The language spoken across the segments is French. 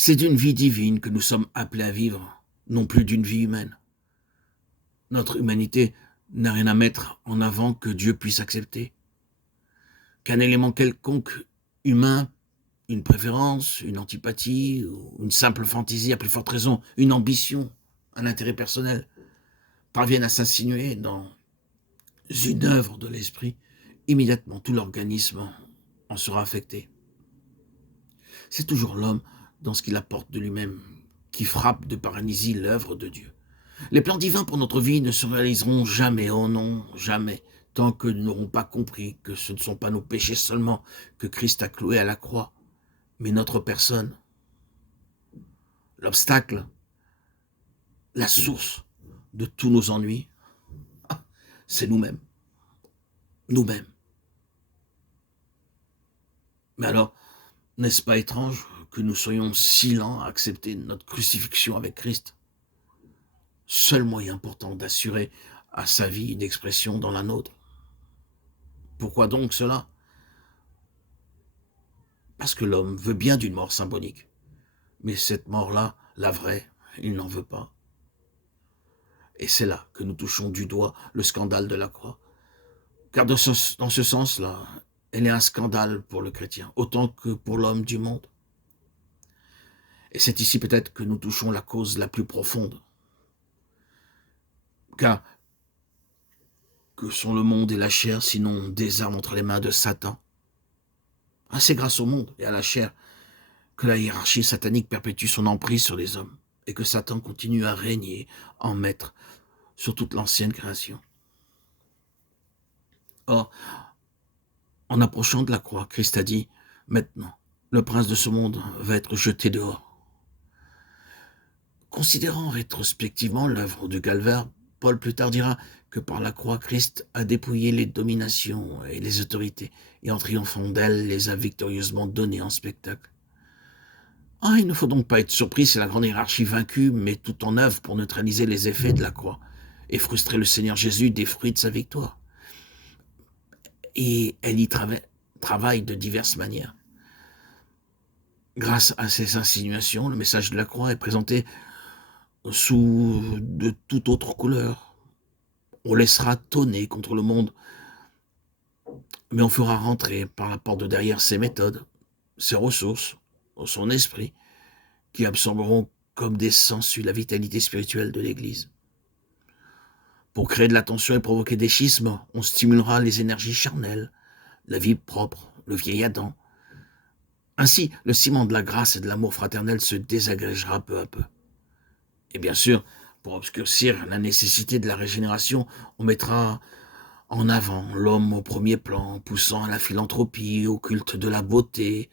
C'est d'une vie divine que nous sommes appelés à vivre, non plus d'une vie humaine. Notre humanité n'a rien à mettre en avant que Dieu puisse accepter. Qu'un élément quelconque humain, une préférence, une antipathie, ou une simple fantaisie, à plus forte raison, une ambition, un intérêt personnel, parviennent à s'insinuer dans une œuvre de l'esprit, immédiatement tout l'organisme en sera affecté. C'est toujours l'homme, dans ce qu'il apporte de lui-même, qui frappe de paralysie l'œuvre de Dieu. Les plans divins pour notre vie ne se réaliseront jamais, oh non, jamais, tant que nous n'aurons pas compris que ce ne sont pas nos péchés seulement que Christ a cloués à la croix, mais notre personne. L'obstacle, la source de tous nos ennuis, c'est nous-mêmes. Nous-mêmes. Mais alors, n'est-ce pas étrange que nous soyons si lents à accepter notre crucifixion avec Christ? Seul moyen pourtant d'assurer à sa vie une expression dans la nôtre. Pourquoi donc cela? Parce que l'homme veut bien d'une mort symbolique. Mais cette mort-là, la vraie, il n'en veut pas. Et c'est là que nous touchons du doigt le scandale de la croix. Car dans ce sens-là, elle est un scandale pour le chrétien, autant que pour l'homme du monde. Et c'est ici peut-être que nous touchons la cause la plus profonde. Car que sont le monde et la chair, sinon des armes entre les mains de Satan? C'est grâce au monde et à la chair que la hiérarchie satanique perpétue son emprise sur les hommes et que Satan continue à régner en maître sur toute l'ancienne création. Or, en approchant de la croix, Christ a dit, maintenant, le prince de ce monde va être jeté dehors. Considérant rétrospectivement l'œuvre du calvaire, Paul plus tard dira que par la croix, Christ a dépouillé les dominations et les autorités, et en triomphant d'elles, les a victorieusement données en spectacle. Il ne faut donc pas être surpris si la grande hiérarchie vaincue met tout en œuvre pour neutraliser les effets de la croix et frustrer le Seigneur Jésus des fruits de sa victoire. Et elle y travaille de diverses manières. Grâce à ces insinuations, le message de la croix est présenté sous de toute autre couleur. On laissera tonner contre le monde, mais on fera rentrer par la porte de derrière ses méthodes, ses ressources, son esprit, qui absorberont comme des sangsues la vitalité spirituelle de l'Église. Pour créer de la tension et provoquer des schismes, on stimulera les énergies charnelles, la vie propre, le vieil Adam. Ainsi, le ciment de la grâce et de l'amour fraternel se désagrégera peu à peu. Et bien sûr, pour obscurcir la nécessité de la régénération, on mettra en avant l'homme au premier plan, poussant à la philanthropie, au culte de la beauté.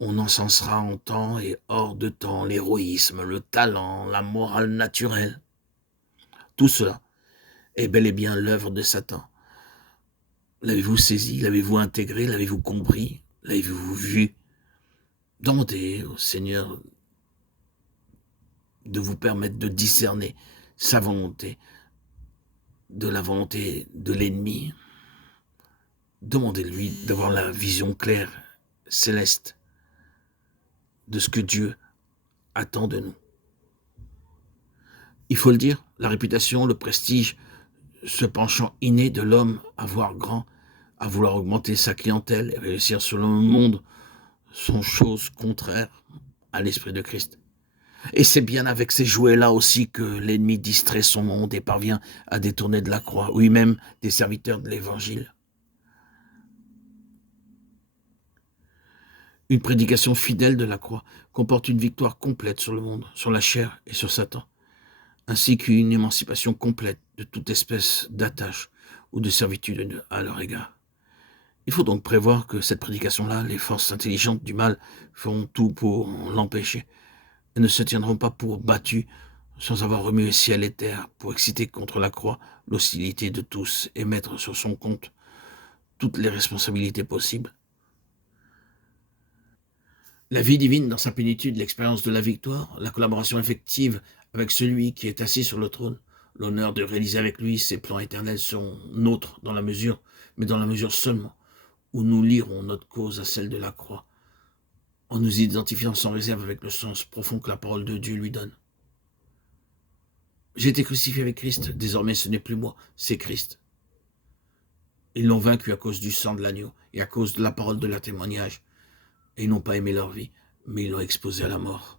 On encensera en temps et hors de temps l'héroïsme, le talent, la morale naturelle. Tout cela est bel et bien l'œuvre de Satan. L'avez-vous saisi? L'avez-vous intégré? L'avez-vous compris? L'avez-vous vu? Demandez au Seigneur de vous permettre de discerner sa volonté de la volonté de l'ennemi. Demandez-lui d'avoir la vision claire, céleste, de ce que Dieu attend de nous. Il faut le dire, la réputation, le prestige, ce penchant inné de l'homme à voir grand, à vouloir augmenter sa clientèle et réussir sur le monde, sont choses contraires à l'esprit de Christ. Et c'est bien avec ces jouets-là aussi que l'ennemi distrait son monde et parvient à détourner de la croix, oui même des serviteurs de l'Évangile. Une prédication fidèle de la croix comporte une victoire complète sur le monde, sur la chair et sur Satan, ainsi qu'une émancipation complète de toute espèce d'attache ou de servitude à leur égard. Il faut donc prévoir que cette prédication-là, les forces intelligentes du mal feront tout pour l'empêcher et ne se tiendront pas pour battus sans avoir remué ciel et terre pour exciter contre la croix l'hostilité de tous et mettre sur son compte toutes les responsabilités possibles. La vie divine dans sa plénitude, l'expérience de la victoire, la collaboration effective avec celui qui est assis sur le trône, l'honneur de réaliser avec lui ses plans éternels sont nôtres dans la mesure, mais dans la mesure seulement où nous lierons notre cause à celle de la croix, en nous identifiant sans réserve avec le sens profond que la parole de Dieu lui donne. J'ai été crucifié avec Christ, désormais ce n'est plus moi, c'est Christ. Ils l'ont vaincu à cause du sang de l'agneau et à cause de la parole de leur témoignage. Et ils n'ont pas aimé leur vie, mais ils l'ont exposé à la mort.